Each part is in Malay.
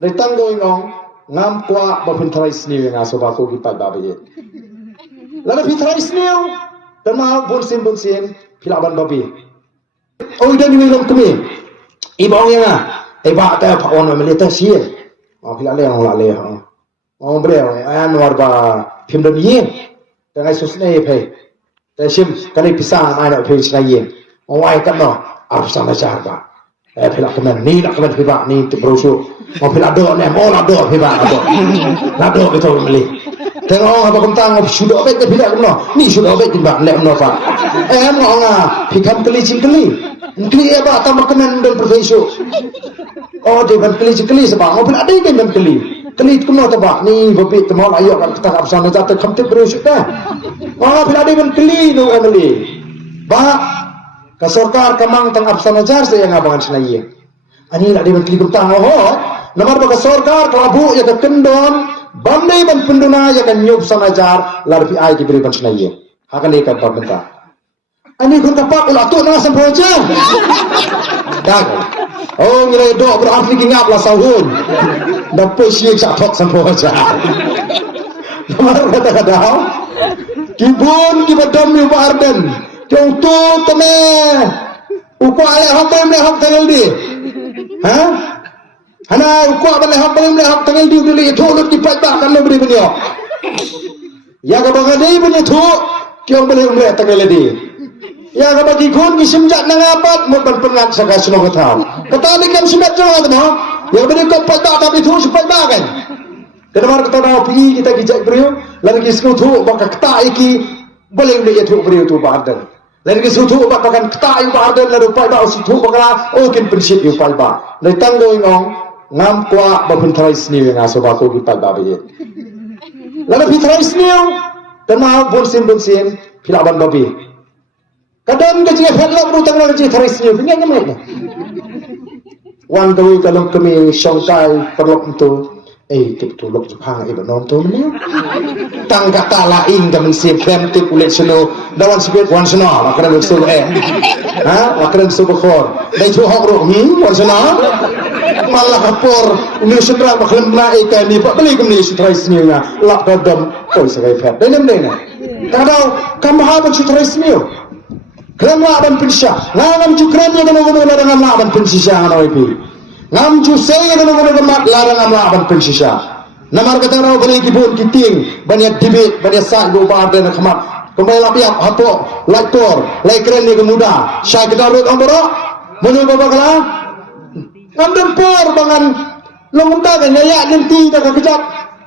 ในตั้งโดยงองงามกว่าบพินทรายสนิวงาสบาโคกิปัดบาเบียแล้วพิทรายสนิวแต่มาบุญสินพิลาบันบาบีโอ้ยเดินวิ่งลงกมีอีบองยังอ่ะไอ้บ้าแต่พระองค์มันเลยแต่เสียอ๋อพิลาเลี้ยงละเลี้ยงอ๋อเบลล์อันวาร์บาพิมพ์เดินยิงแต่ไงสุดเนี่ยเพย์แต่ชิมกันในพิซซ่าไม่ได้เพย์ชนะยิงอ๋อไอ้กันเนาะอาร์ซันอาจารย์บ้าพิลาkemen ni nak kemenพิบะนี่ติบรูชูmauพิลาโดเนี่ยmauลาโดพิบะลาโดไปตัวมันเลยแต่งองapa kentang sudah baik keพิลาkemen ni sudah baik tiba nek kemen fa ngong pi kam keli cingkeli keli apa tambah kemen dan profesor oh dia ban keli cingkeli sebab mauพิลาdia kan keli kemen tabak ni babi temau ayo kan kita absan jatuh kam tib rusuk dah ohพิลาdia ban keli no emily ba Kasorkar kamang tang absan ajar saya ngabangan senaya. Ani lah dia menteri kentang nomor baka sorkar kalabu ya ka kendon bandai ban penduna ya kan nyub san ajar larfi ai diberi ban senaya. Hakan ni kan pabenta. Ani kun kapak ulah tu na sampai aja. Dak. Oh ngira do berarti ngap lah sahun. Dapat siek sak tok sampai aja. Nomor kata-kata. Kibun kibadam yu barden. Jom tu teme uku ayah hamba melihat tanggal di hana uku apa melihat tanggal di dulu itu lu dipakai kan lu beri punya ya kalau ada punya tu kau boleh melihat tanggal di ya kalau bagi kun kisimjak nangapat mau berpengat sekarang sudah kata ni kan sudah jauh tu ya beri kau pakai tapi tu supaya bagai kenapa kita nak pergi kita kijak beri lalu kisku tu bakal kita iki boleh melihat tu beri tu badan lain ke suatu ubat bahkan ketak yang berada lalu pai ba suatu bakala okin prinsip yang pai ba lai tang doi ngong ngam kwa bapun trai sniu nga so ba ko ki pai ba be lalu pitrai sniu dan ma bon sin pilaban babi kadang ke je phat lok ru tang la je trai sniu pinga nyamai wan doi kalau kami songkai perlok tu tip tu lok Jepang banom tu ni tang kata lain dan mensiap krem tip ulet seno dawan sibet wan seno akan bersul akan subkhor dai tu hok ro wan seno malah kapor ni sedra bakhlem na ikan ni pak beli kemni sutrai seninya lak dadam koi segai pet dai nem dai na kadau kam ha ban sutrai senio krem la ban pinsha ngam ju krem ya dengan larang la ban pinsha nganoi pi ngam ju sei dengan larang la ban pinsha namar kata rau beli kibun kiting banyak dibit banyak sak go bar dan khamat kembali lapiak hapo laktor lai kren ni kemuda syai kita rut amboro menu babakala ngam dempor bangan longta kan ya nanti tak kejap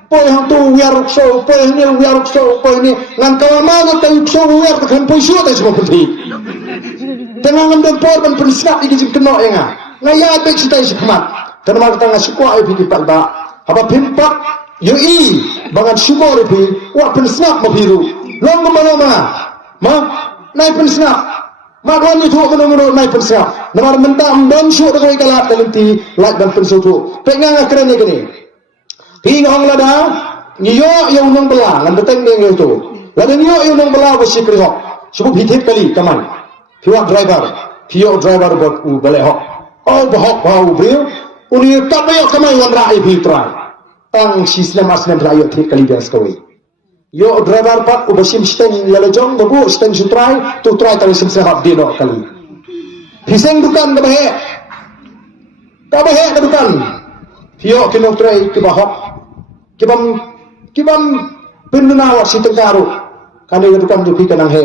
poi hang tu wiar so poi ni wiar so poi ni ngan kawama ta so wiar kan poi so ta semua penting tengah ngam dempor ban prisnap iki jim keno enga ngaya bek sitai sekmat tanma kata ngasukwa ai piti palba apa pimpak yui bangan syumor ipi wa prisnap mabiru long mana ma nai prisnap ma don ni thu menung nai prisnap namar mentam don syu dengan kalat kalenti lak dan pensutu pengang akren ni gini ping hong lada niyo yung nong bela ngan beteng ni itu lada niyo yung nong bela besi krihok cukup hitip kali kaman piwa driver buat u bele hok oh bahok bau brio uni tabayo kamai wan rai pitrai tang sislam aslam rayo thik kali bias koi yo driver pat u basim sten lalajong babu sten sutrai tu trai tawi sim sehab dino kali hiseng dukan kabahe ke dukan yo kinok trai ke bahok kibam penduna wa sitengkaru kani dukan tu pi kanang he